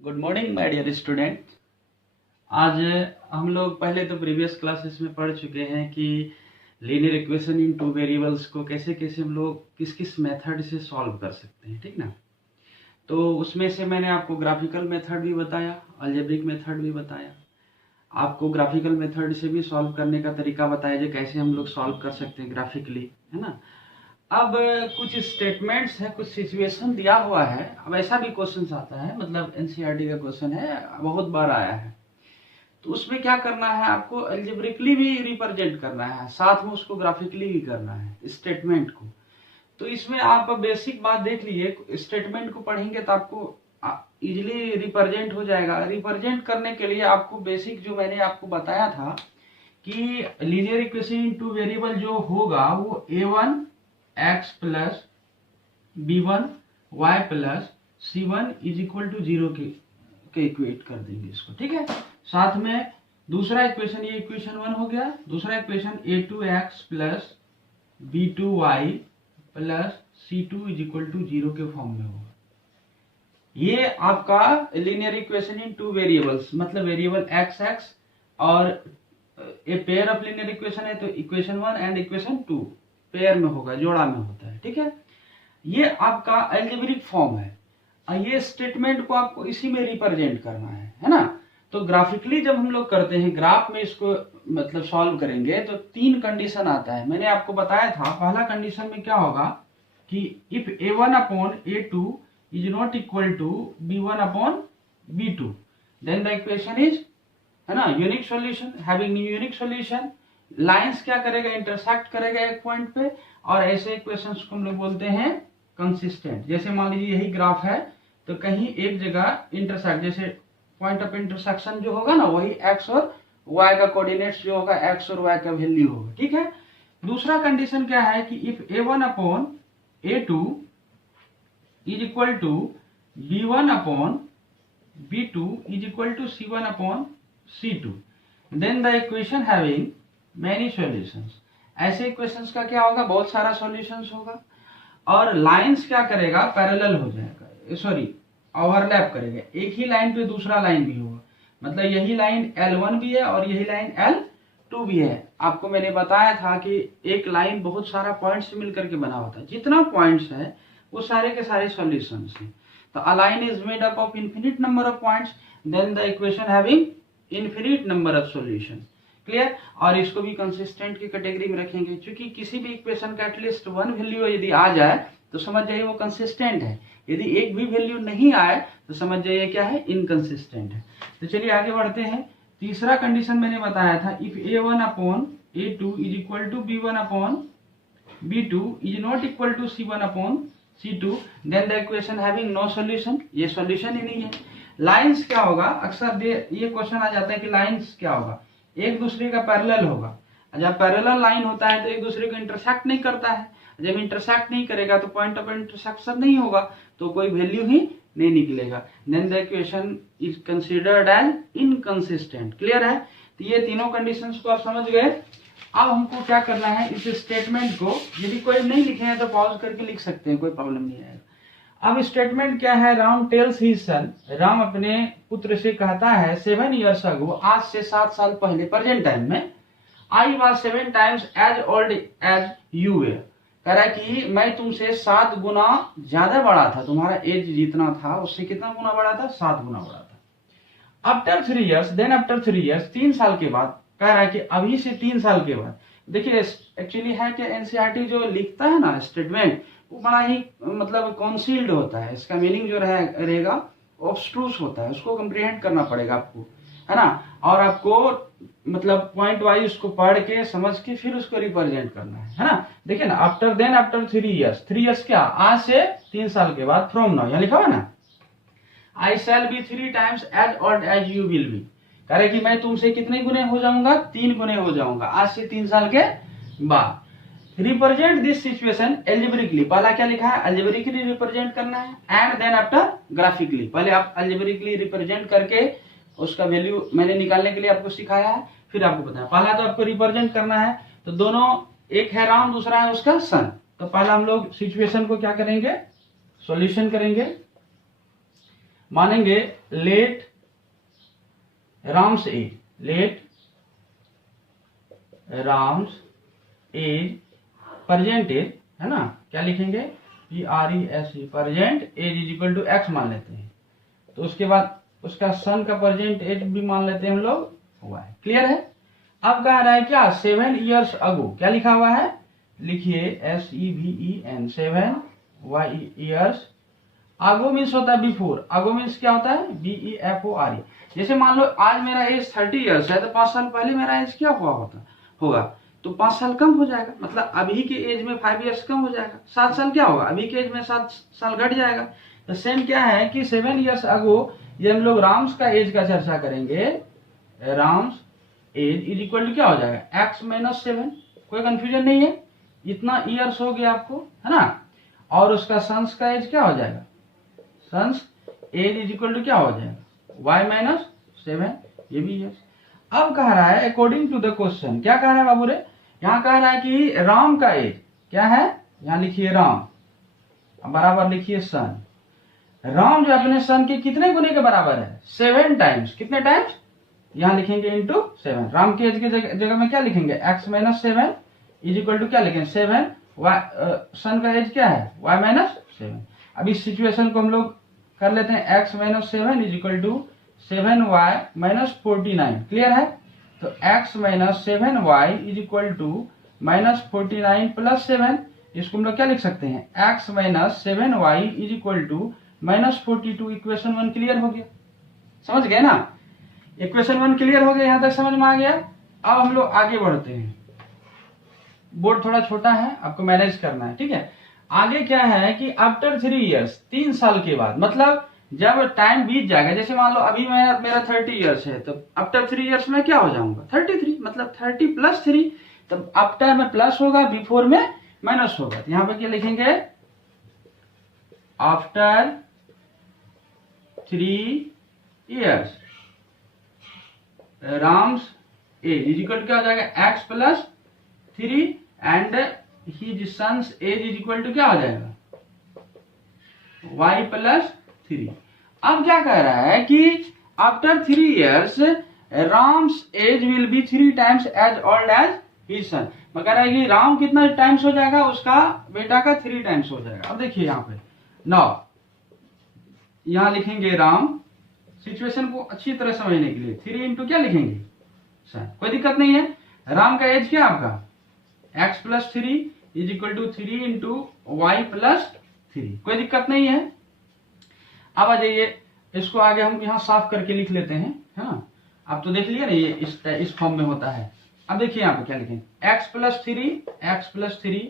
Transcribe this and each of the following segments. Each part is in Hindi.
Good morning my dear student. आज हम लोग पहले तो प्रीवियस क्लासेस में पढ़ चुके हैं कि linear equation in two variables को कैसे कैसे हम लोग किस किस मेथड से सॉल्व कर सकते हैं, ठीक ना। तो उसमें से मैंने आपको ग्राफिकल मेथड भी बताया, अलजेब्रिक मेथड भी बताया, आपको ग्राफिकल मेथड से भी सॉल्व करने का तरीका बताया जो कैसे हम लोग सॉल्व कर सकते हैं ग्राफिकली, है ना। अब कुछ स्टेटमेंट्स है, कुछ सिचुएशन दिया हुआ है। अब ऐसा भी क्वेश्चन आता है, मतलब एनसीईआरटी का क्वेश्चन है, बहुत बार आया है। तो उसमें क्या करना है, आपको अल्जेब्रिकली भी रिप्रेजेंट करना है, साथ में उसको ग्राफिकली भी करना है स्टेटमेंट को। तो इसमें आप बेसिक बात देख लीजिए, स्टेटमेंट को पढ़ेंगे तो आपको इजिली रिप्रेजेंट हो जाएगा। रिप्रेजेंट करने के लिए आपको बेसिक जो मैंने आपको बताया था कि linear equation in two variable जो होगा वो a1 x plus b1 y plus c1 is equal to 0 के इक्वेट कर देंगे इसको, ठीक है। साथ में दूसरा इक्वेशन, ये इक्वेशन 1 हो गया। दूसरा equation a2x plus b2y plus c2 is equal to 0 के फॉर्म में होगा। ये आपका linear equation in two variables, मतलब वेरिएबल एक्स एक्स और a pair of linear equation है तो इक्वेशन 1 एंड इक्वेशन 2 पेयर में होगा, जोड़ा में होता है, ठीक है। ये आपका अलजेब्रिक फॉर्म है। ये स्टेटमेंट को आपको इसी में रिप्रेजेंट करना है ना। तो ग्राफिकली जब हम लोग करते हैं, ग्राफ में इसको मतलब सॉल्व करेंगे तो 3 कंडीशन आता है। मैंने आपको बताया था पहला कंडीशन में क्या होगा कि if a1 upon a2 is not equal to b1 upon b2 then the equation is, है ना, unique solution. Having unique solution, lines क्या करेगा, इंटरसेक्ट करेगा एक पॉइंट पे, और ऐसे इक्वेशंस को हम लोग बोलते हैं कंसिस्टेंट। जैसे मान लीजिए यही ग्राफ है तो कहीं एक जगह इंटरसेक्ट, जैसे पॉइंट ऑफ इंटरसेक्शन जो होगा ना वही एक्स और वाई का कोऑर्डिनेट्स जो होगा, एक्स और वाई का वैल्यू होगा, ठीक है। दूसरा कंडीशन क्या है कि if a1 upon a2 is equal to b1 upon b2 is equal to c1 upon c2 then the equation having many solutions. ऐसे इक्वेशंस का क्या होगा, बहुत सारा सॉल्यूशंस होगा। और लाइंस क्या करेगा, पैरेलल हो जाएगा, सॉरी ओवरलैप करेगा। एक ही लाइन पे दूसरा लाइन भी होगा, मतलब यही लाइन L1 भी है और यही लाइन L2 भी है। आपको मैंने बताया था कि एक लाइन बहुत सारा पॉइंट्स से मिलकर के बना होता है, जितना पॉइंट्स है वो सारे के सारे सॉल्यूशंस हैं। तो a line is made up of infinite number of points then the equation having infinite number of solution. Clear. और इसको भी कंसिस्टेंट की कैटेगरी में रखेंगे, क्योंकि किसी भी इक्वेशन का एटलीस्ट 1 वैल्यू यदि आ जाए तो समझ जाइए वो कंसिस्टेंट है। यदि एक भी वैल्यू नहीं आए तो समझ जाइए क्या है, इनकंसिस्टेंट है। तो चलिए आगे बढ़ते हैं। तीसरा कंडीशन मैंने बताया था, if a1 upon a2 is equal to b1 upon b2 is not equal to c1 upon c2 then the equation having no solution. ये सॉल्यूशन ही नहीं है। लाइंस क्या होगा, अक्सर ये क्वेश्चन आ जाता है कि लाइंस क्या होगा, एक दूसरे का पैरेलल होगा। जब पैरेलल लाइन होता है तो एक दूसरे को इंटरसेक्ट नहीं करता है। जब इंटरसेक्ट नहीं करेगा तो पॉइंट ऑफ इंटरसेक्शन नहीं होगा, तो कोई वैल्यू ही नहीं निकलेगा। Then the equation is considered as inconsistent. Clear है। तो ये तीनों कंडीशंस को आप समझ गए। अब हमको क्या करना है, इस स्टेटमेंट को यदि कोई नहीं लिखे हैं तो पॉज करके लिख सकते हैं, कोई प्रॉब्लम नहीं आएगा। अब स्टेटमेंट क्या है, Ram tales his son, Ram अपने पुत्र से कहता है 7 years ago, आज से 7 साल पहले, प्रेजेंट टाइम में, I was 7 times as old as you were. कह रहा है कि मैं तुमसे 7 गुना ज्यादा बड़ा था, तुम्हारा एज जितना था उससे कितना गुना बड़ा था, 7 गुना बड़ा था। After 3 years, then after 3 years, 3 साल के बाद, कह रहा है कि अभी से 3 साल के बाद। देखिए एक्चुअली है कि एनसीईआरटी जो लिखता है ना स्टेटमेंट, वो बड़ा ही मतलब कॉन्सील्ड होता है। इसका मीनिंग जो रहेगा ऑब्स्ट्रूस होता है, उसको कंप्रीहेंड करना पड़ेगा आपको, है ना। और आपको मतलब पॉइंट वाइज उसको पढ़ के समझ के फिर उसको रिप्रेजेंट करना है ना। देखिए ना, after then after 3 years, 3 years क्या, आज से 3 साल के बाद, फ्रॉम नाउ यहाँ लिखा हुआ ना, I shall be 3 times as old as you will be. कह रहे कि मैं तुमसे कितने गुने हो जाऊंगा, 3 गुने हो जाऊंगा आज से 3 साल के बाद। रिप्रेजेंट दिस सिचुएशन एल्जेब्रिकली, पहला क्या लिखा है, एल्जेब्रिकली रिप्रेजेंट करना है, एंड देन आफ्टर ग्राफिकली। पहले आप एल्जेब्रिकली रिप्रेजेंट करके उसका वैल्यू मैंने निकालने के लिए आपको सिखाया है, फिर आपको बताया। पहला तो आपको रिप्रेजेंट करना है, तो दोनों, एक है राम, दूसरा है उसका सन। तो पहला हम लोग सिचुएशन को क्या करेंगे, सॉल्यूशन करेंगे। मानेंगे let Ram's age, let Ram's age present age, है ना, क्या लिखेंगे, PRESE present age is equal to x मान लेते हैं। तो उसके बाद उसका सन का प्रेजेंट एज भी मान लेते हैं हम लोग y। क्लियर है। अब कह रहा है क्या 7 years अगो, क्या लिखा हुआ है, लिखिए SEVEN 7 years अगो मीन्स होता है बिफोर, अगो मीन्स क्या होता है BEFORE। जैसे मान लो आज मेरा एज 30 years है तो 5 साल पहले मेरा एज क्या हुआ होगा, तो 5 साल कम हो जाएगा, मतलब अभी के एज में 5 years कम हो जाएगा। 7 साल क्या होगा, अभी के एज में 7 साल घट जाएगा। तो सेम क्या है कि 7 years अगो ये हम लोग राम्स का एज का चर्चा करेंगे, Ram's age is equal to क्या हो जाएगा x माइनस 7। कोई कंफ्यूजन नहीं है, इतना ईयर्स हो गया आपको, है ना। और उसका सन्स का एज क्या हो जाएगा, son's age is equal to क्या हो जाएगा y माइनस 7, ये भी ईयर्स। अब कह रहा है अकॉर्डिंग टू द क्वेश्चन, क्या कह रहा है बाबू रे, यहाँ कह रहा है कि राम का एज क्या है, यहाँ लिखिए राम बराबर लिखिए सन। राम जो अपने सन के कितने गुने के बराबर है, 7 टाइम्स, कितने टाइम्स, यहाँ लिखेंगे इंटू 7। राम के एज के जगह में क्या लिखेंगे x minus 7 is equal to क्या लिखेंगे 7 सन का एज क्या है y माइनस 7। अब इस सिचुएशन को हम लोग कर लेते हैं x minus 7 is equal to 7y minus 49। Clear है। तो x minus 7y is equal to minus 49 plus 7, इसको हम लोग क्या लिख सकते हैं x minus 7y is equal to minus 42। Equation 1 clear हो गया, समझ गए ना, इक्वेशन 1 क्लियर हो गया, यहां तक समझ में आ गया। अब हम लोग आगे बढ़ते हैं, बोर्ड थोड़ा छोटा है, आपको मैनेज करना है, ठीक है। आगे क्या है कि आफ्टर 3 years, 3 साल के बाद, मतलब जब टाइम बीत जाएगा, जैसे मान लो अभी मेरा 30 years है, तो आफ्टर 3 years में क्या हो जाऊंगा 33, मतलब 30 प्लस 3, तब आफ्टर में प्लस होगा, बिफोर में माइनस होगा। तो यहाँ पे क्या लिखेंगे, after 3 years Ram's age is equal to क्या हो जाएगा x plus 3 and his son's age is equal to क्या हो जाएगा y प्लस 3। अब क्या कह रहा है कि after 3 years Ram's age will be 3 times as old as his son. मैं कह रहा है कि राम कितना टाइम्स हो जाएगा, उसका बेटा का 3 टाइम्स हो जाएगा। अब देखिए यहाँ पे नाउ यहाँ लिखेंगे राम, सिचुएशन को अच्छी तरह समझने के लिए 3 इंटू क्या लिखेंगे सन, कोई दिक्कत नहीं है। राम का एज क्या आपका x plus 3 is equal to 3 into y plus 3, कोई दिक्कत नहीं है। अब आ जाइए, इसको आगे हम यहाँ साफ करके लिख लेते हैं, है ना। आप तो देख लिए ना ये इस फॉर्म में होता है। अब देखिए यहाँ पे क्या लिखेंगे x plus 3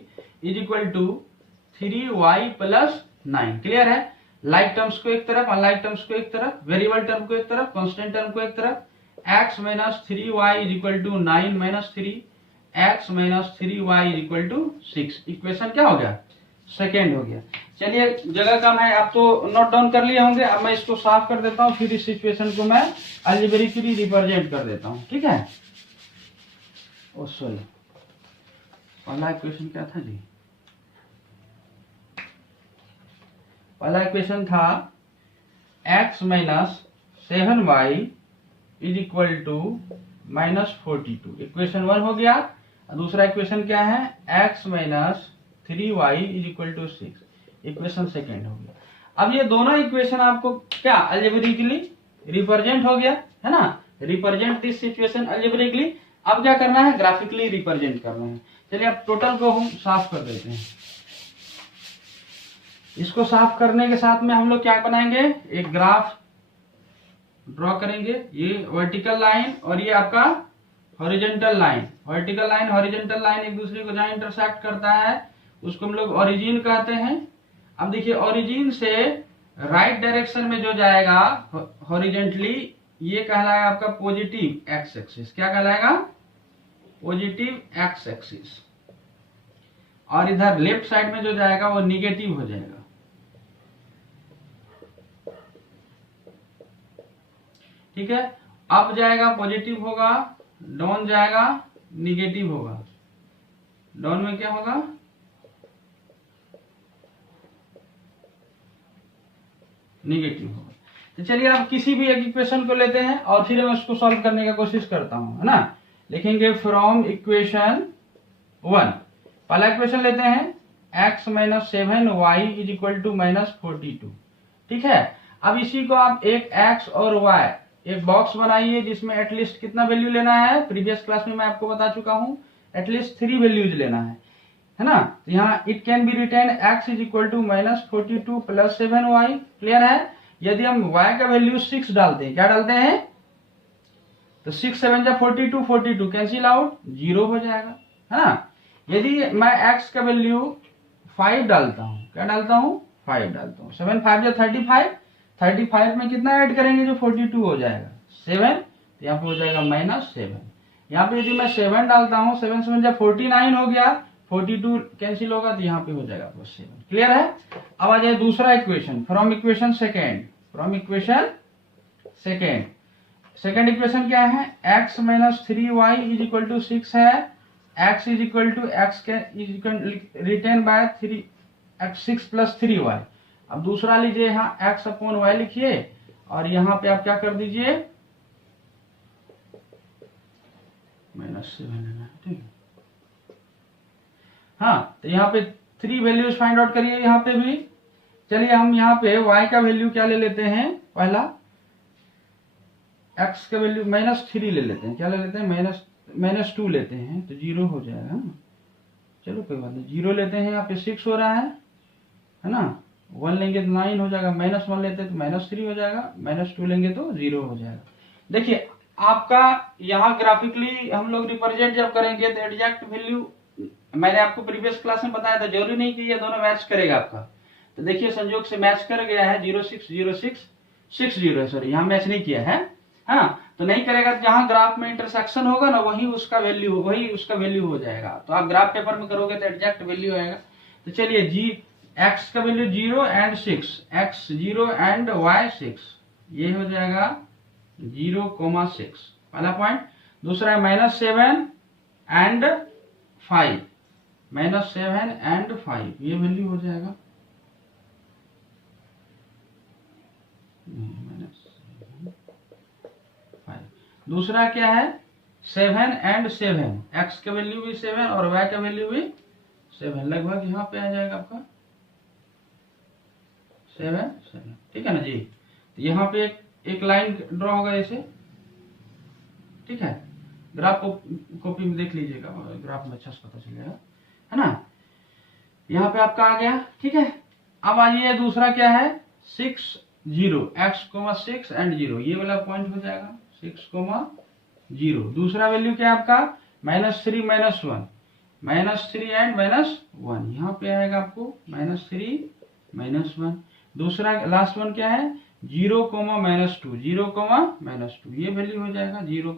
is equal to 3y plus 9। Clear है। लाइक टर्म्स को एक तरफ, अनलाइक टर्म्स को एक तरफ, वेरिएबल टर्म को एक तरफ, कांस्टेंट टर्म को एक तरफ। x minus 3y is equal to 9 minus 3, x minus 3y is equal to 6। Equation क्या हो गया सेकेंड हो गया। चलिए जगह कम है, आप तो नोट डाउन कर लिए होंगे। अब मैं इसको साफ कर देता हूँ, फिर इस सिचुएशन को मैं अलजेब्रिकली रिप्रेजेंट कर देता हूँ, ठीक है। ओ सॉरी, पहला इक्वेशन क्या था जी, पहला इक्वेशन था x minus 7y is equal to minus 42। Equation 1 हो गया। दूसरा इक्वेशन क्या है x minus 3y is equal to 6। Equation second हो गया। अब ये दोनों इक्वेशन आपको क्या अलजेब्रिकली रिप्रेजेंट हो गया, है ना। Represent this situation algebraically. अब क्या करना है ग्राफिकली रिप्रेजेंट करना है। चलिए अब टोटल को हम साफ कर देते हैं। इसको साफ करने के साथ में हम लोग क्या बनाएंगे, एक ग्राफ ड्रॉ करेंगे। ये वर्टिकल लाइन और ये आपका horizontal line. Vertical line horizontal line एक दूसरे को जहां इंटरसेक्ट करता है उसको हम लोग ओरिजिन कहते हैं। अब देखिए ओरिजिन से राइट डायरेक्शन में जो जाएगा हॉरिजॉन्टली, ये कहलाएगा आपका पॉजिटिव एक्स एक्सिस। क्या कहलाएगा पॉजिटिव एक्स एक्सिस। और इधर लेफ्ट साइड में जो जाएगा वो निगेटिव हो जाएगा। ठीक है, अप जाएगा पॉजिटिव होगा, डाउन जाएगा निगेटिव होगा। डाउन में क्या होगा निगेटिव होगा। तो चलिए आप किसी भी एक इक्वेशन को लेते हैं और फिर मैं उसको सॉल्व करने की कोशिश करता हूं, है ना। लिखेंगे फ्रॉम इक्वेशन 1, पहला इक्वेशन लेते हैं x minus 7y is equal to minus 42, ठीक है। अब इसी को आप एक x और y एक बॉक्स बनाइए जिसमें एटलीस्ट कितना वैल्यू लेना है, प्रीवियस क्लास में मैं आपको बता चुका हूं, एटलीस्ट 3 वैल्यूज लेना है ना। तो यहाँ it can be written x is equal to minus 42 plus 7y, clear है। यदि हम y का वैल्यू 6 डालते हैं, क्या डालते हैं, तो 6 7 जा 42, 42 कैंसिल आउट, 0 हो जाएगा, है ना। यदि मैं x का वैल्यू 5 डालता हूं, क्या डालता हूं, 5 डालता हूं, 7 5 जा 35, 35 में कितना ऐड करेंगे, जो 42 हो जाएगा 7, तो यहाँ पे हो जाएगा माइनस 7। यहाँ पे यदि मैं 7 डालता हूँ, 7 7 जा 49 हो गया, 42 कैंसिल होगा, तो यहाँ पे हो जाएगा प्लस 7, क्लियर है। अब आ जाए दूसरा equation, from equation second, from equation second equation क्या है, x minus 3y is equal to 6 है, x is equal to x के written by 3 x 6 plus 3y। अब दूसरा लीजिए, यहाँ x अपॉन y लिखिए और यहाँ पे आप क्या कर दीजिए, माइनस 7 लेना, ठीक है। हाँ, तो यहाँ पे 3 वैल्यूज फाइंड आउट करिए यहाँ पे भी। चलिए हम यहाँ पे y का वैल्यू क्या ले लेते हैं, पहला x का वैल्यू -3 ले लेते हैं, क्या ले लेते हैं, -2 लेते हैं, तो 0 हो जाएगा ना। चलो कोई बात नहीं, 0 लेते हैं, यहाँ पे 6 हो रहा है ना। 1 लेंगे तो 9 हो जाएगा, -1 लेते हैं तो -3 हो जाएगा, -2 लेंगे तो 0 हो जाएगा। देखिए आपका यहाँ ग्राफिकली हम लोग रिप्रेजेंट जब करेंगे तो एग्जैक्ट वैल्यू, मैंने आपको प्रीवियस क्लास में बताया था, जरूरी नहीं कि ये दोनों मैच करेगा आपका। तो देखिए संयोग से मैच कर गया है, 0 6 0 6 6 0 है, सॉरी यहाँ मैच नहीं किया है, हाँ। तो नहीं करेगा, तो जहां ग्राफ में इंटरसेक्शन होगा ना, वही उसका वैल्यू हो जाएगा। तो आप ग्राफ पेपर में करोगे तो एग्जैक्ट वैल्यू आएगा। तो चलिए जी, x का value 0 and 6, x 0 and y 6, ये हो जाएगा 0,6, पहला पॉइंट। दूसरा है -7 एंड 5, -7 एंड 5, ये वैल्यू हो जाएगा दूसरा क्या है, 7 एंड 7, x का वैल्यू भी 7 और y का वैल्यू भी 7, लगभग यहाँ पे आ जाएगा आपका 7 7, ठीक है ना जी। तो यहाँ पे एक लाइन ड्रॉ होगा ऐसे, ठीक है। ग्राफ को कॉपी में देख लीजिएगा, ग्राफ में अच्छा से पता चल जाएगा, है ना। यहाँ पे आपका आ गया, ठीक है। अब आइए दूसरा क्या है, 6 0, x 6 एंड 0, ये वाला पॉइंट हो जाएगा 6, 0। दूसरा वैल्यू क्या है आपका, -3 -1, -3 एंड -1, यहाँ पे आएगा आपको -3 -1। दूसरा लास्ट वन क्या है, 0, -2, 0, -2, ये वैल्यू हो जाएगा 0,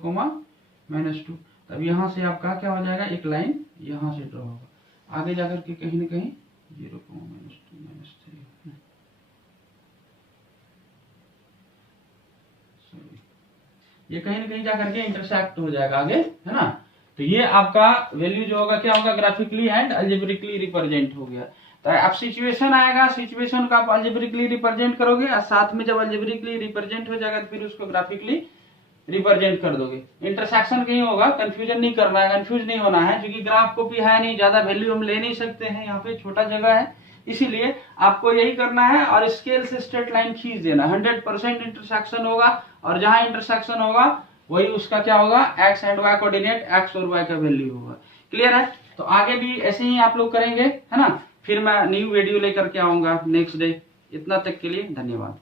-2। तब यहाँ से आपका क्या हो जाएगा, एक लाइन यहाँ से ड्रॉ होगा, आगे जाकर के कहीं ना कहीं 0, -2 -3, ये कहीं ना कहीं जाकर के इंटरसेक्ट हो जाएगा आगे, है ना। तो ये आपका वैल्यू जो होगा क्या होगा, ग्राफिकली एंड अलजेब्रिकली रिप्रेजेंट हो गया। तो अब सिचुएशन आएगा, सिचुएशन को आप अलजेब्रिकली रिप्रेजेंट करोगे और साथ में जब अलजेब्रिकली रिप्रेजेंट हो जाएगा तो फिर उसको ग्राफिकली रिप्रेजेंट कर दोगे। इंटरसेक्शन कहीं होगा, कंफ्यूजन नहीं करना है, कंफ्यूज नहीं होना है, क्योंकि ग्राफ कॉपी है नहीं, ज्यादा वैल्यू हम ले नहीं सकते हैं, यहाँ पे छोटा जगह है, इसीलिए आपको यही करना है और स्केल से स्ट्रेट लाइन खींच देना। 100% इंटरसेक्शन होगा और जहां इंटरसेक्शन होगा वही उसका क्या होगा, x and y coordinate, x और वाई का वैल्यू होगा। क्लियर है। तो आगे भी ऐसे ही आप लोग करेंगे, है ना। फिर मैं न्यू वीडियो लेकर के आऊंगा नेक्स्ट डे। इतना तक के लिए धन्यवाद।